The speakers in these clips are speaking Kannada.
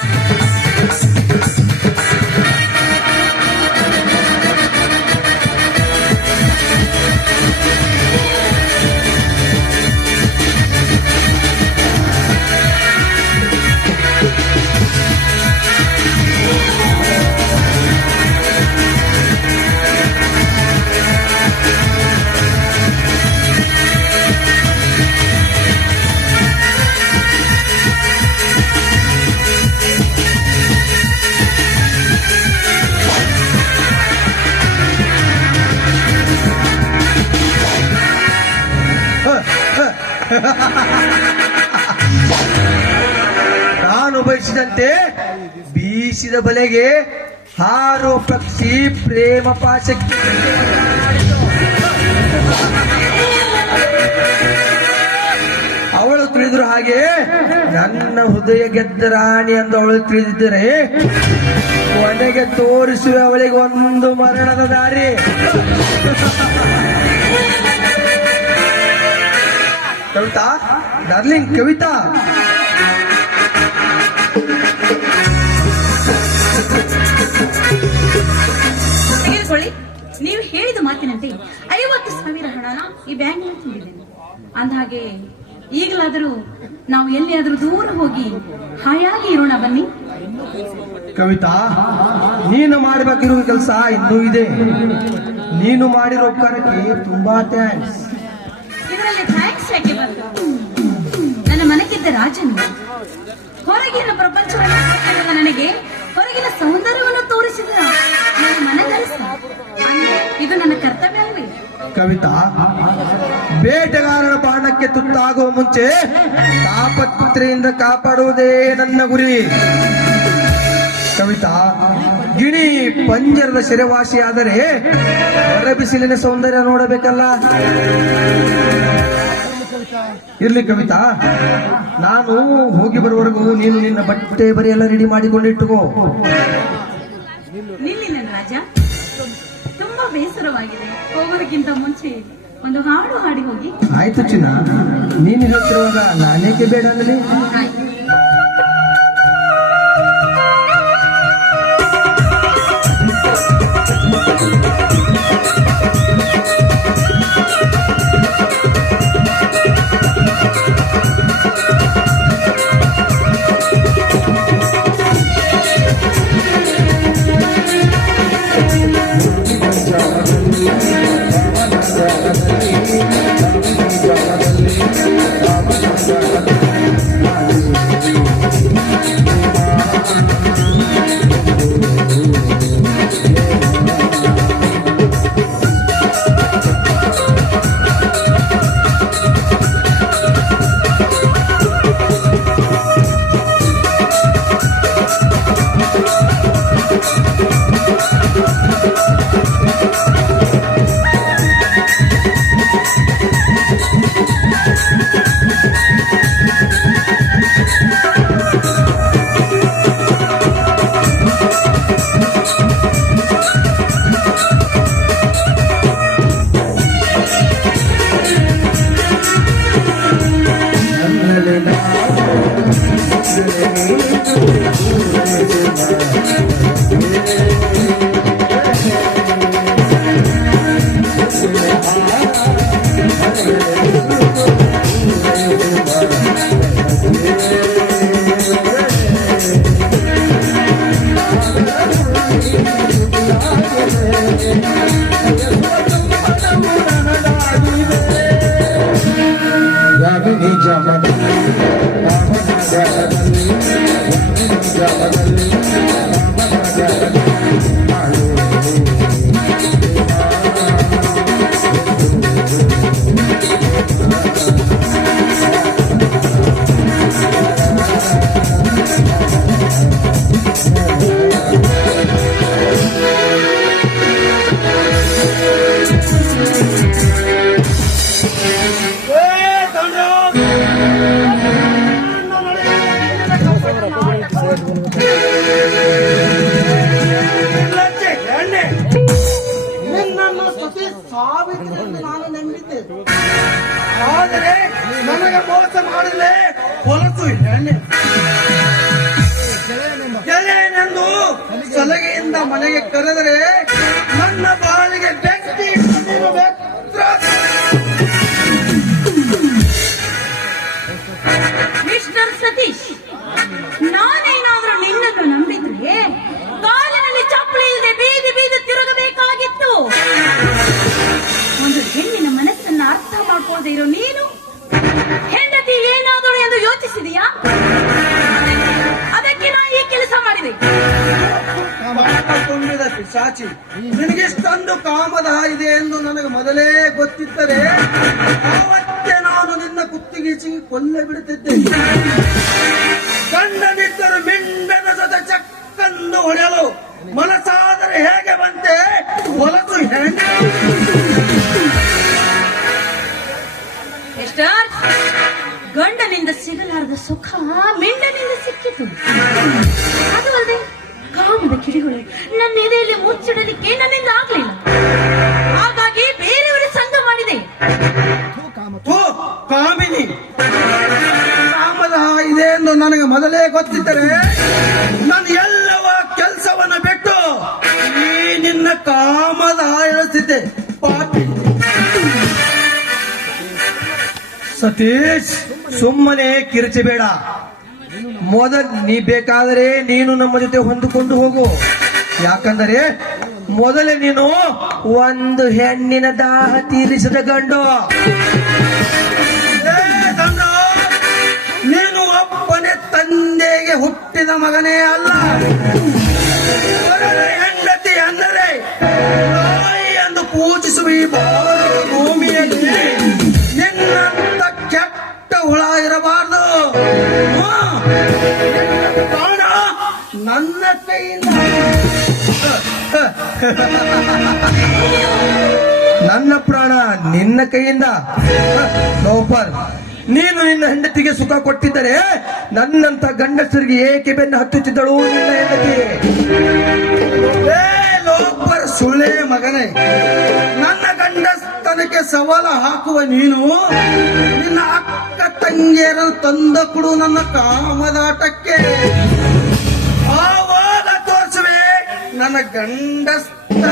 ನಾನು ಬಯಸಿದಂತೆ ಬೀಸಿದ ಬಲೆಗೆ ಹಾರು ಪಕ್ಷಿ ಪ್ರೇಮ ಪಾಶಕ್ಕೆ ಅವಳು ತಿಳಿದ್ರು ಹಾಗೆ ನನ್ನ ಹೃದಯ ಗೆದ್ದ ರಾಣಿ ಎಂದು ಅವಳು ತಿಳಿದಿದ್ದರೆ ಕೊನೆಗೆ ತೋರಿಸುವ ಅವಳಿಗೆ ಒಂದು ಮರಣದ ದಾರಿ. ಕವಿತಾ ಡಾರ್ಲಿಂಗ್ ಕವಿತಾ. ತೆಗೆದುಕೊಳ್ಳಿ. ನೀವು ಹೇಳಿದ ಮಾತಿನಂತೆ ಐವತ್ತು ಸಾವಿರ ಹಣನ ಈ ಬ್ಯಾಂಕ್ ತುಂಬಿದ್ದೇನೆ. ಅಂದಹಾಗೆ ಈಗಲಾದರೂ ನಾವು ಎಲ್ಲಿಯಾದರೂ ದೂರ ಹೋಗಿ ಹಾಯಾಗಿ ಇರೋಣ ಬನ್ನಿ. ಕವಿತಾ ನೀನು ಮಾಡಬೇಕಿರುವ ಕೆಲಸ ಇನ್ನೂ ಇದೆ. ನೀನು ಮಾಡಿರೋ ಉಪಕಾರಕ್ಕೆ ತುಂಬಾ ಥ್ಯಾಂಕ್ಸ್ ಇದರಲ್ಲಿ ಥ್ಯಾಂಕ್ಸ್ ಯಾಕೆ ಬಂತು? ನನ್ನ ಮನೆಗಿದ್ದ ರಾಜನು ಹೊರಗಿನ ಪ್ರಪಂಚವನ್ನು ನನಗೆ ಹೊರಗಿನ ಸೌಂದರ್ಯವನ್ನು ತೋರಿಸಿದ ಇದು ನನ್ನ ಕರ್ತವ್ಯ ಕವಿತಾ, ಬೇಟೆಗಾರರ ಬಾಣಕ್ಕೆ ತುತ್ತಾಗುವ ಮುಂಚೆ ತಾಪತ್ರೆಯಿಂದ ಕಾಪಾಡುವುದೇ ನನ್ನ ಗುರಿ. ಕವಿತಾ, ಗಿಣಿ ಪಂಜರದ ಸೆರೆವಾಸಿಯಾದರೆ ಹೊರಬಿಸಿಲಿನ ಸೌಂದರ್ಯ ನೋಡಬೇಕಲ್ಲ. ಇರ್ಲಿ ಕವಿತಾ ನಾನು ಹೋಗಿ ಬರುವವರೆಗೂ ನೀನು ನಿನ್ನ ಬಟ್ಟೆ ಬರಿ ಎಲ್ಲ ರೆಡಿ ಮಾಡಿಕೊಂಡಿಟ್ಟುಕೋ ನಿಲ್ಲಿ ನನ್ನ ರಾಜ. ತುಂಬಾ ಬೇಸರವಾಗಿದೆ. ಹೋಗೋದಕ್ಕಿಂತ ಮುಂಚೆ ಒಂದು ಹಾಡು ಹಾಡಿ ಹೋಗಿ. ಆಯ್ತು ಚಿನ್ನ ನೀನು ಹೇಳ್ತಿರುವಾಗ ನಾನೇಕೆ ಬೇಡ ಅಂದ್ರೆ Yeah. ಸಾವಿತ್ರಿಯನ್ನು ನಾನು ನಂಬಿದ್ದೆ ಆದರೆ ನನಗೆ ಮೋಸ ಮಾಡಲೇ ಹೊಲಸು ಹೆಣ್ಣೆ ಗೆಳೆಯನನ್ನು ಸಲಗೆಯಿಂದ ಮನೆಗೆ ಕರೆದರೆ ನನ್ನ ಬಾಳಿಗೆ ಬೆಂಕಿ ಮಾತ್ರ ಮಿಸ್ಟರ್ ಸತೀಶ್ ಪಿಶಾಚಿ ನಿನಗಿಷ್ಟೊಂದು ಕಾಮದ ಇದೆ ಎಂದು ನನಗೆ ಮೊದಲೇ ಗೊತ್ತಿದ್ದರೆ, ಅವತ್ತೇ ನಾನು ನಿನ್ನ ಕುತ್ತಿಗೀಚಿ ಕೊಲ್ಲೆ ಬಿಡುತ್ತಿದ್ದೆ. ಗಂಡನಿದ್ದರು ಮಿಂಡನ ಜೊತೆ ಚಕ್ಕಂದು ಹೊಡೆಯಲು ಮನಸ್ಸಾದರೆ ಹೇಗೆ ಬಂತೆ? ಹೊಲಸು ಹೆಣ್ಣು ಗಂಡನಿಂದ ಸಿಗಲಾರದ ಸುಖ ಮಿಂಡನಿಂದ ಸಿಕ್ಕಿತು. ಅದು ಅಲ್ಲದೆ ಕಾಮದ ಕಿಡಿಗಳು ನನ್ನ ಎದೆಯಲ್ಲಿ ಮುಚ್ಚಿಡಲಿಕ್ಕೆ ನನ್ನಿಂದ ಆಗ್ಲಿಲ್ಲ. ಹಾಗಾಗಿ ಬೇರೆಯವರ ಸಂಘ ಮಾಡಿದೆ. ಕಾಮಿನಿ. ಕಾಮದ ಇದೆ ಎಂದು ನನಗೆ ಮೊದಲೇ ಗೊತ್ತಿದ್ದರೆ ನಾನು ಎಲ್ಲವ ಕೆಲಸವನ್ನ ಬಿಟ್ಟು ಈ ನಿನ್ನ ಕಾಮದ ಎಳಿಸಿದ್ದೆ ಪಾಪಿ. ಸತೀಶ್, ಸುಮ್ಮನೆ ಕಿರಿಚಬೇಡ. ಮೊದಲ ನೀ ಬೇಕಾದರೆ ನೀನು ನಮ್ಮ ಜೊತೆ ಹೊಂದಿಕೊಂಡು ಹೋಗು. ಯಾಕಂದರೆ ಮೊದಲೇ ನೀನು ಒಂದು ಹೆಣ್ಣಿನ ದಾಹ ತೀರಿಸಿದ ಗಂಡು. ನೀನು ಒಬ್ಬನೇ ತಂದೆಗೆ ಹುಟ್ಟಿದ ಮಗನೇ ಅಲ್ಲ. ಹೆಂಡತಿ ಅಂದರೆ ಎಂದು ಪೂಜಿಸುವ ನನ್ನ ಕೈಯಿಂದ ನನ್ನ ಪ್ರಾಣ ನಿನ್ನ ಕೈಯಿಂದ. ನೋಪರ್ ನೀನು ನಿನ್ನ ಹೆಂಡತಿಗೆ ಸುಖ ಕೊಟ್ಟಿದ್ದರೆ ನನ್ನಂತ ಗಂಡಸರಿಗೆ ಏಕೆ ಬೆನ್ನು ಹತ್ತುತ್ತಿದ್ದಳು ನಿನ್ನ ಹೆಂಡತಿ ಲೋಪರ್ ಸುಳ್ಳೆ ಮಗನೇ. ಗಂಡಸ್ತನಕ್ಕೆ ಸವಾಲ ಹಾಕುವ ನೀನು ನಿನ್ನ ಅಕ್ಕ ತಂಗಿಯರು ತಂದ ಕೊಡು ನನ್ನ ಕಾಮದಾಟಕ್ಕೆ. ಆವಾಗ ತೋರಿಸುವೆ ನನ್ನ ಗಂಡಸ್ತ.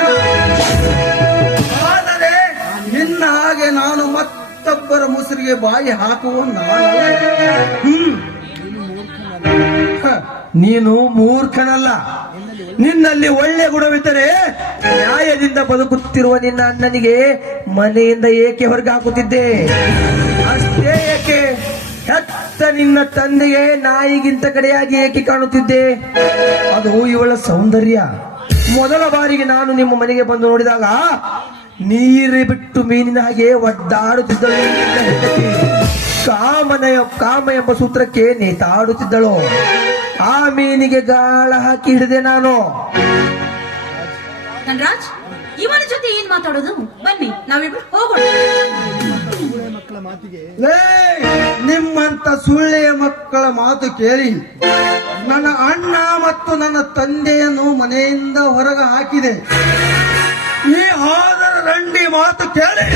ಆದರೆ ನಿನ್ನ ಹಾಗೆ ನಾನು ಮತ್ತೊಬ್ಬರ ಮುಸುರಿಗೆ ಬಾಯಿ ಹಾಕುವ ನಾನು. ಹ್ಮ್. ನೀನು ಮೂರ್ಖನಲ್ಲ. ನಿನ್ನಲ್ಲಿ ಒಳ್ಳೆ ಗುಣವಿದ್ದರೆ ನ್ಯಾಯದಿಂದ ಬದುಕುತ್ತಿರುವ ನಿನ್ನ ಅಣ್ಣನಿಗೆ ಮನೆಯಿಂದ ಏಕೆ ಹೊರಗೆ ಹಾಕುತ್ತಿದ್ದೆ ಅಷ್ಟೇ ಏಕೆ? ಹೆತ್ತ ನಿನ್ನ ತಂದೆಗೆ ನಾಯಿಗಿಂತ ಕಡೆಯಾಗಿ ಏಕೆ ಕಾಣುತ್ತಿದ್ದೆ? ಅದು ಇವಳ ಸೌಂದರ್ಯ. ಮೊದಲ ಬಾರಿಗೆ ನಾನು ನಿಮ್ಮ ಮನೆಗೆ ಬಂದು ನೋಡಿದಾಗ ನೀರು ಬಿಟ್ಟು ಮೀನಿನ ಹಾಗೆ ಹೆಂಡತಿ. ಕಾಮನ ಕಾಮ ಎಂಬ ಸೂತ್ರಕ್ಕೆ ನೇತಾಡುತ್ತಿದ್ದಳು. ಆ ಮೀನಿಗೆ ಗಾಳ ಹಾಕಿ ಹಿಡಿದೆ ನಾನು. ನನ್ರಾಜ್ ಇವನ ಜೊತೆ ಏನ್ ಮಾತಾಡೋದು? ಬನ್ನಿ ನಾವಿಬ್ರು ಹೋಗೋಣ. ಲೇ ನಿಮ್ಮಂತ ಸುಳ್ಳೆಯ ಮಕ್ಕಳ ಮಾತು ಕೇಳಿ. ನನ್ನ ಅಣ್ಣ ಮತ್ತು ನನ್ನ ತಂದೆಯನ್ನು ಮನೆಯಿಂದ ಹೊರಗೆ ಹಾಕಿದೆ. ಈ ಆದರ ರಂಡಿ ಮಾತು ಕೇಳಿ.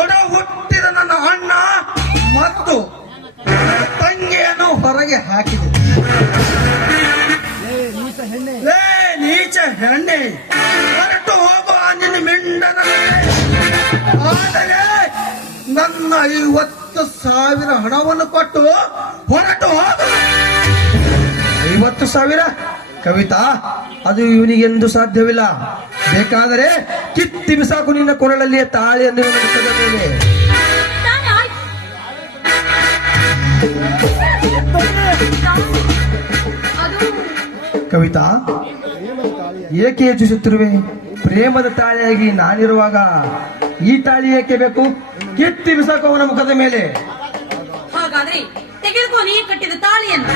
ಒಡ ಹೊರಗೆ ಹಾಕಿದೆ. ಲೇ ನೀಚ ಹೆಣ್ಣೆ. ಹೊರಟು ಹೋಗುವ ನಿನ್ನ ಮಿಂಡನ ಆದರೆ ನನ್ನ ಐವತ್ತು ಸಾವಿರ ಹಣವನ್ನು ಕೊಟ್ಟು ಹೊರಟು ಹೋಗು. ಐವತ್ತು ಸಾವಿರ? ಕವಿತಾ ಅದು ಇವನಿಗೆಂದು ಸಾಧ್ಯವಿಲ್ಲ. ಬೇಕಾದರೆ ಕಿತ್ತಿ ಬಿಸಾಕು ನಿನ್ನ ಕೊರಳಲ್ಲಿಯ ತಾಳಿಯನ್ನು ನಡೆಸಿದ ಮೇಲೆ ಕವಿತಾ, ಏಕೆ ಯೋಚಿಸುತ್ತಿರುವೆ? ಪ್ರೇಮದ ತಾಳಿಯಾಗಿ ನಾನಿರುವಾಗ ಈ ತಾಳಿ ಏಕೆ ಬೇಕು? ಕೆತ್ತಿ ಬಿಸಾಕು ಅವನ ಮುಖದ ಮೇಲೆ. ಹಾಗಾದ್ರೆ ತೆಗೆದುಕೋ ನೀ ಕಟ್ಟಿದ ತಾಳಿಯನ್ನು.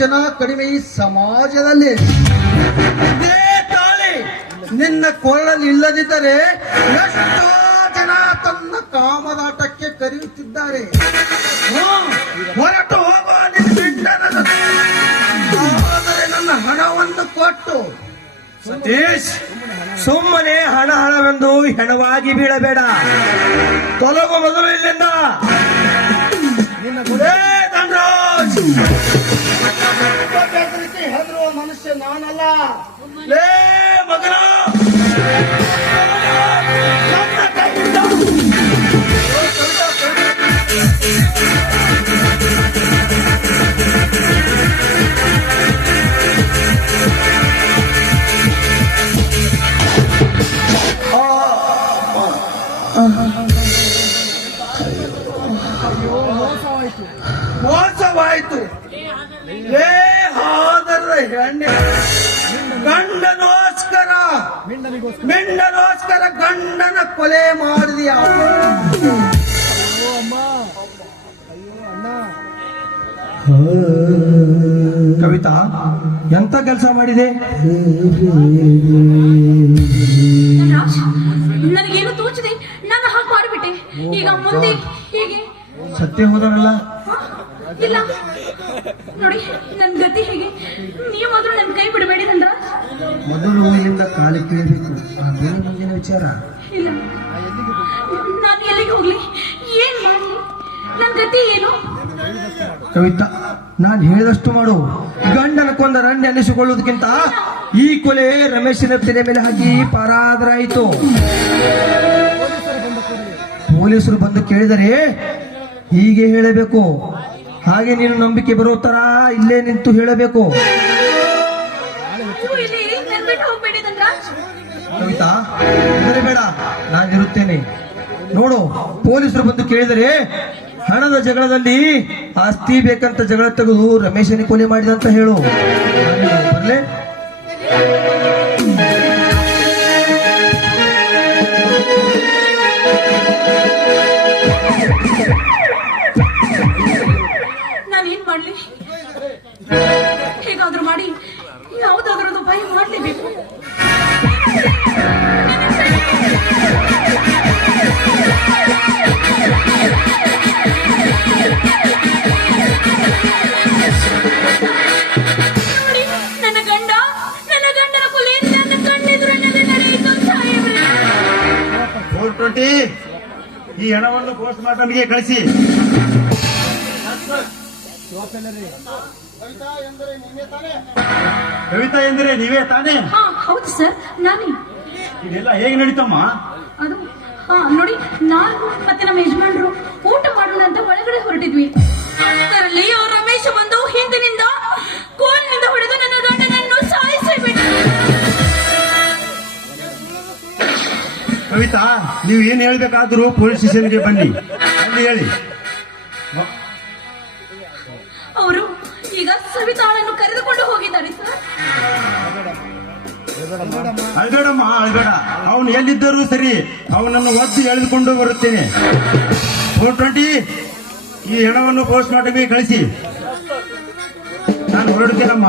ಜನ ಕಡಿಮೆ ಈ ಸಮಾಜದಲ್ಲಿ. ನಿನ್ನ ಕೊರಳಲ್ಲಿ ಇಲ್ಲದಿದ್ದರೆ ಎಷ್ಟೋ ಜನ ತನ್ನ ಕಾಮದಾಟಕ್ಕೆ ಕರೆಯುತ್ತಿದ್ದಾರೆ. ಹೊರಟು ಹೋಗುವ ನಿನ್ನ ಹಣವನ್ನು ಕೊಟ್ಟು. ಸತೀಶ್, ಸುಮ್ಮನೆ ಹಣ ಹಣವೆಂದು ಹೆಣವಾಗಿ ಬೀಳಬೇಡ. ತೊಲಗು ಮೊದಲು ಇಲ್ಲಿಂದ. ಹೆದರುವ ಮನುಷ್ಯ ನಾನಲ್ಲ ಲೇ ಮಗನ ಮೋಸವಾಯಿತು. ಲೇ ಹಾದರ ಹೆಣ್ಣೆ ಗಂಡನೋಸ್ಕರ. ಮಿಂಡನೋಸ್ಕರ ಗಂಡನ ಕೊಲೆ ಮಾಡಿದೆಯ? ಕವಿತಾ ಎಂತ ಕೆಲಸ ಮಾಡಿದೆ? ನನಗೇನು ತೋಚಿದೆ? ನಾನು ಹಾಗೆ ಮಾಡಿಬಿಟ್ಟೆ. ಈಗ ಮುಂದೆ ಹೀಗೆ ಸತ್ಯ ಹೋದವರಲ್ಲ? ಇಲ್ಲ. ನೋಡಿ ನನ್ ಗತಿ ಹೇಗೆ? ನೀವಾದ್ರೂ ನನ್ ಕೈ ಬಿಡಬೇಡಿ ನಂದ್ರ ಮೊದಲು ಇಲ್ಲಿಂದ ಕಾಲಿ ಕೀಳಬೇಕು. ಬೇರೆ ಮುಂದಿನ ವಿಚಾರ? ಇಲ್ಲ. ನಾನು ಎಲ್ಲಿಗೆ ಹೋಗ್ಲಿ? ಏನ್ ಮಾಡ್ಲಿ ನನ್ ಗತಿ ಏನು? ಕವಿತಾ ನಾನು ಹೇಳಿದಷ್ಟು ಮಾಡು. ಗಂಡನ ಕೊಂದ ರಂಡಿ ಅನ್ನಿಸಿಕೊಳ್ಳುವುದಕ್ಕಿಂತ ಈ ಕೊಲೆ ರಮೇಶನ ತೆರೆ ಮೇಲೆ ಹಾಕಿ ಪರಾದರಾಯಿತು. ಪೊಲೀಸರು ಬಂದು ಕೇಳಿದರೆ ಹೀಗೆ ಹೇಳಬೇಕು. ಹಾಗೆ ನೀನು ನಂಬಿಕೆ ಬರೋ ತರ ಇಲ್ಲೇ ನಿಂತು ಹೇಳಬೇಕು. ಕವಿತಾ ಬೇಡ ನಾನಿರುತ್ತೇನೆ ನೋಡು ಪೊಲೀಸರು ಬಂದು ಕೇಳಿದರೆ ಹಣದ ಜಗಳದಲ್ಲಿ ಆಸ್ತಿ ಬೇಕಂತ ಜಗಳ ತೆಗೆದು ರಮೇಶನ ಕೊಲೆ ಮಾಡಿದಂತ ಹೇಳು. ಬರ್ಲೆ. ನಾನು ಏನ್ ಮಾಡ್ಲಿ? ಹೇಗಾದ್ರೂ ಮಾಡಿ. ಯಾವ್ದಾದ್ರೂ ಒಂದು ಭಯ ಮಾಡ್ಲೇಬೇಕು. ಈ ಹಣವನ್ನು ಪೋಸ್ಟ್ ಮಾರ್ಟಮ್ಗೆ ಕಳಿಸಿ. ಕವಿತಾ ಎಂದರೆ ನೀವೇ ತಾನೇ? ಹಾ ಹೌದು ಸರ್ ನಾನೇ. ಇದೆಲ್ಲ ಹೇಗೆ ನಡೀತಮ್ಮ? ಅದು ಹಾ ನೋಡಿ ನಾನು ಮತ್ತೆ ನಮ್ಮ ಯಜಮಾನ್ರು ಊಟ ಮಾಡೋಣ ಅಂತ ಒಳಗಡೆ ಹೊರಟಿದ್ವಿ. ಅದರಲ್ಲಿ ಅವ್ರ ರಮೇಶ್ ಬಂದು ಹಿಂದಿನಿಂದ ಕೋಲಿನಿಂದ ಹೊಡೆದು ನನ್ನ ಗಂಡನನ್ನು ಸಾಯಿಸಿಬಿಟ್ಟ ಕವಿತಾ ನೀವು ಏನ್ ಹೇಳ್ಬೇಕಾದ್ರೂ ಪೊಲೀಸ್ ಸ್ಟೇಷನ್ಗೆ ಬನ್ನಿ. ಅಲ್ಲಿ ಹೇಳಿ. ಈಗ ಸವಿತಾಳನ್ನು ಕರೆದುಕೊಂಡು ಹೋಗಿದ್ದಾರೆ ಸರ್ ಅಳ್ಬೇಡಮ್ಮ ಅಳ್ಬೇಡ ಅವನು ಎಲ್ಲಿದ್ದರೂ ಸರಿ ಅವನನ್ನು ಒದ್ದು ಎಳೆದುಕೊಂಡು ಬರುತ್ತೇನೆ. ಫೋರ್ ಟ್ವೆಂಟಿ ಈ ಹಣವನ್ನು ಪೋಸ್ಟ್ ಮಾರ್ಟಮ್ಗೆ ಕಳಿಸಿ. ನಾನು ಹೊರಡುತ್ತೇನಮ್ಮ?